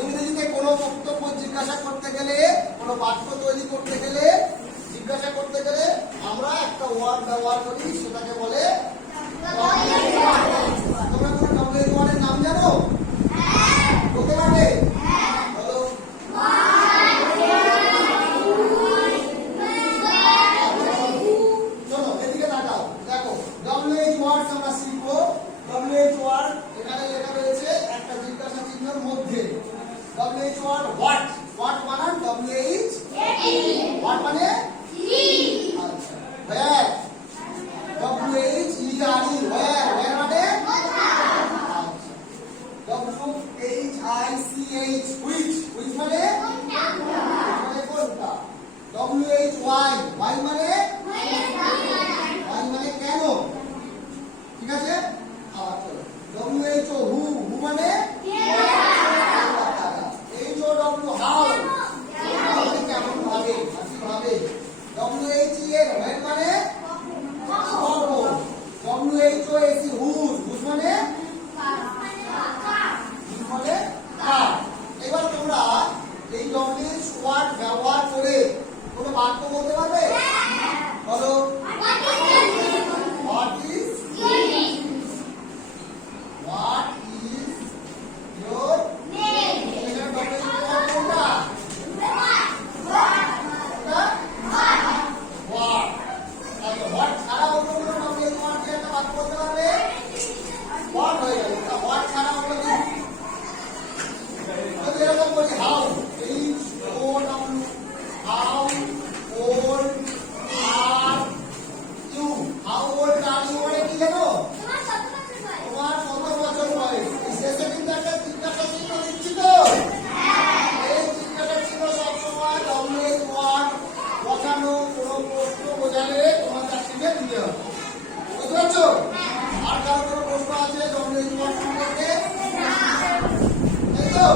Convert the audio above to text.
ইংরেজিতে কোনো বক্তব্য জিজ্ঞাসা করতে গেলে, কোনো বাক্য তৈরি করতে গেলে, জিজ্ঞাসা করতে গেলে আমরা একটা ওয়ার্ড ব্যবহার করি, সেটাকে বলে তোমরা কোনো ডব্লিউ ওয়ার্ডের নাম জানো? বলতে পারবে? বলো। চলো এদিকে তাকাও, দেখো ডব্লিউ ওয়ার্ড আমরা শিখবো। ডব্লিউ ওয়ার্ড এখানে লেখা রয়েছে একটা জিজ্ঞাসা চিহ্নের মধ্যে। ডব্লিউ ওয়ার্ড হোয়াট, হোয়াট বানান ডব্লিউ হোয়াট মানে আচ্ছা। where W-H-E-R-E where, where মানে W-H-I-C-H which, which মানে কোনটা। W-H-Y, Y মানে Y মানে কেন, ঠিক আছে। আবার চলো W-H-O who, who মানে H-O-W how, মানে কেমন ভাবে, কিভাবে। W-H-E-N when মানে W-H-O-S-E whose, whose মানে কার। এবার তোমরা এই ডব্লিউ ওয়ার্ড ব্যবহার করে কোনো বাক্য বলতে পারবে? বলো। What is your name? এখানে ডব্লিউ ওয়ার্ড কোনটা? What। আচ্ছা হোয়াট ছাড়া অন্য কোনো ডব্লিউ ওয়ার্ড দিয়ে একটা বাক্য বলতে পারবে? হোয়াট হয়ে গেল। হোয়াট ছাড়া অন্য কি? যদি এরকম বলি how, H-O-W, how old are you, how old are you মানে কি জানো? তোমার কত বছর বয়স। এই শেষে কিন্তু একটা জিজ্ঞাসা চিহ্ন দিচ্ছি তো। এই জিজ্ঞাসা চিহ্ন সবসময় ডব্লিউ ওয়ার্ড বসানো কোনো প্রশ্ন বোঝালে তোমার কাছ থেকে দিতে হবে। বুঝতে পারছো? আর কারো কোনো প্রশ্ন আছে ডব্লিউ ওয়ার্ড সম্পর্কে? তাই তো?